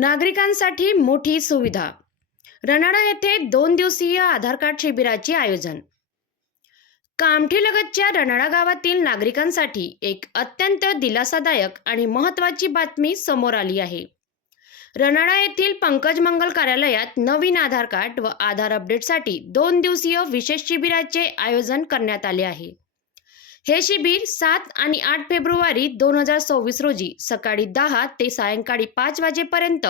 नागरिकांसाठी मोठी सुविधा. रनाडा येथे दोन दिवसीय आधार कार्ड शिबिराचे आयोजन. कामठीलगतच्या रनाडा गावातील नागरिकांसाठी एक अत्यंत दिलासादायक आणि महत्त्वाची बातमी समोर आली आहे. रनाडा येथील पंकज मंगल कार्यालयात नवीन आधार कार्ड व आधार अपडेटसाठी दोन दिवसीय विशेष शिबिराचे आयोजन करण्यात आले आहे. हे शिबिर सात आणि आठ फेब्रुवारी दोन हजार सव्वीस रोजी सकाळी दहा ते सायंकाळी पाच वाजेपर्यंत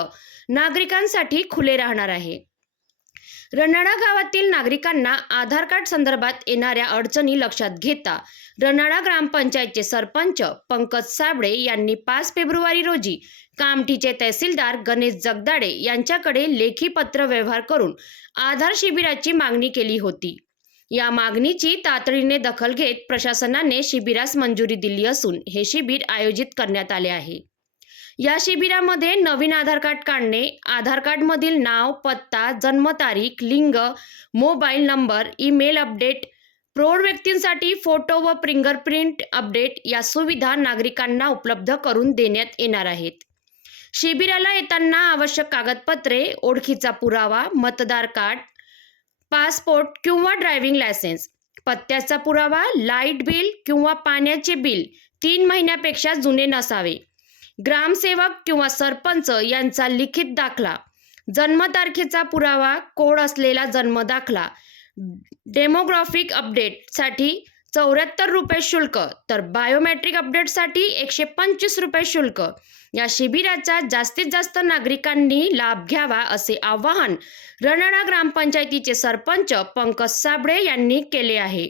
नागरिकांसाठी खुले राहणार आहे. रनाळा गावातील नागरिकांना आधार कार्ड संदर्भात येणाऱ्या अडचणी लक्षात घेता रनाळा ग्रामपंचायतचे सरपंच पंकज साबळे यांनी पाच फेब्रुवारी रोजी कामठीचे तहसीलदार गणेश जगदाडे यांच्याकडे लेखी पत्र व्यवहार करून आधार शिबिराची मागणी केली होती. या मागणीची तातडीने दखल घेत प्रशासनाने शिबिरास मंजुरी दिली असून हे शिबिर आयोजित करण्यात आले आहे. या शिबिरामध्ये नवीन आधार कार्ड काढणे आधार कार्डमधील नाव पत्ता जन्मतारीख लिंग मोबाईल नंबर ईमेल अपडेट प्रौढ व्यक्तींसाठी फोटो व फिंगरप्रिंट अपडेट या सुविधा नागरिकांना उपलब्ध करून देण्यात येणार आहेत. शिबिराला येताना आवश्यक कागदपत्रे ओळखीचा पुरावा मतदार कार्ड पासपोर्ट किंवा ड्रायव्हिंग लायसन्स पत्त्याचा पुरावा लाइट बिल किंवा पाण्याचे बिल तीन महिन्यापेक्षा जुने नसावे. ग्रामसेवक किंवा सरपंच यांचा लिखित दाखला. जन्मतारखेचा पुरावा कोड असलेला जन्म दाखला. डेमोग्राफिक अपडेटसाठी चौऱ्याहत्तर रुपये शुल्क. तर बायोमॅट्रिक अपडेटसाठी एकशे पंचवीस रुपये शुल्क. या शिबिराचा जास्तीत जास्त नागरिकांनी लाभ घ्यावा असे आवाहन रणडा ग्रामपंचायतीचे सरपंच पंकज साबळे यांनी केले आहे.